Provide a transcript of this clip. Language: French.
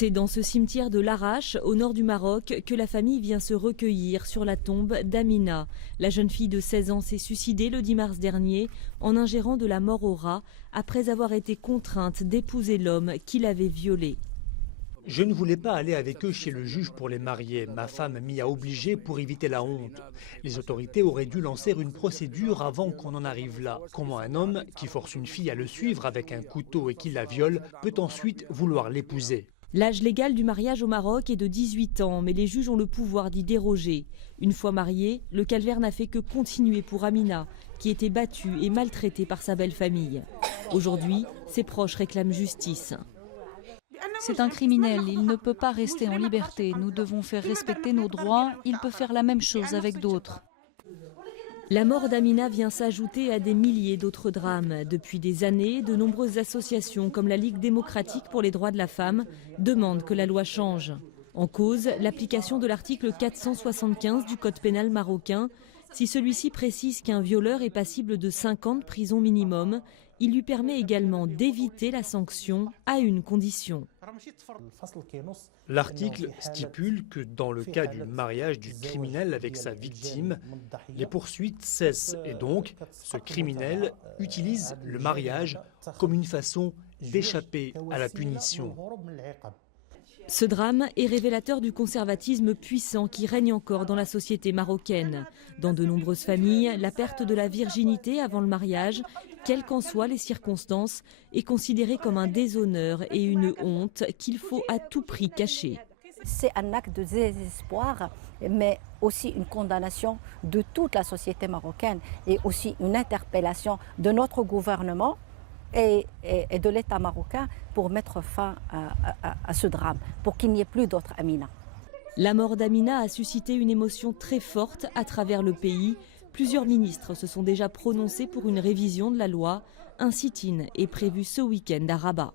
C'est dans ce cimetière de Larache, au nord du Maroc, que la famille vient se recueillir sur la tombe d'Amina. La jeune fille de 16 ans s'est suicidée le 10 mars dernier en ingérant de la mort au rat après avoir été contrainte d'épouser l'homme qui l'avait violée. Je ne voulais pas aller avec eux chez le juge pour les marier. Ma femme m'y a obligé pour éviter la honte. Les autorités auraient dû lancer une procédure avant qu'on en arrive là. Comment un homme qui force une fille à le suivre avec un couteau et qui la viole peut ensuite vouloir l'épouser? L'âge légal du mariage au Maroc est de 18 ans, mais les juges ont le pouvoir d'y déroger. Une fois mariée, le calvaire n'a fait que continuer pour Amina, qui était battue et maltraitée par sa belle famille. Aujourd'hui, ses proches réclament justice. C'est un criminel, il ne peut pas rester en liberté. Nous devons faire respecter nos droits, il peut faire la même chose avec d'autres. La mort d'Amina vient s'ajouter à des milliers d'autres drames. Depuis des années, de nombreuses associations comme la Ligue démocratique pour les droits de la femme demandent que la loi change. En cause, l'application de l'article 475 du Code pénal marocain. Si celui-ci précise qu'un violeur est passible de 5 ans de prison minimum, il lui permet également d'éviter la sanction à une condition. L'article stipule que dans le cas du mariage du criminel avec sa victime, les poursuites cessent et donc ce criminel utilise le mariage comme une façon d'échapper à la punition. Ce drame est révélateur du conservatisme puissant qui règne encore dans la société marocaine. Dans de nombreuses familles, la perte de la virginité avant le mariage, quelles qu'en soient les circonstances, est considérée comme un déshonneur et une honte qu'il faut à tout prix cacher. C'est un acte de désespoir, mais aussi une condamnation de toute la société marocaine et aussi une interpellation de notre gouvernement et de l'État marocain pour mettre fin à ce drame, pour qu'il n'y ait plus d'autres Amina. La mort d'Amina a suscité une émotion très forte à travers le pays. Plusieurs ministres se sont déjà prononcés pour une révision de la loi. Un sit-in est prévu ce week-end à Rabat.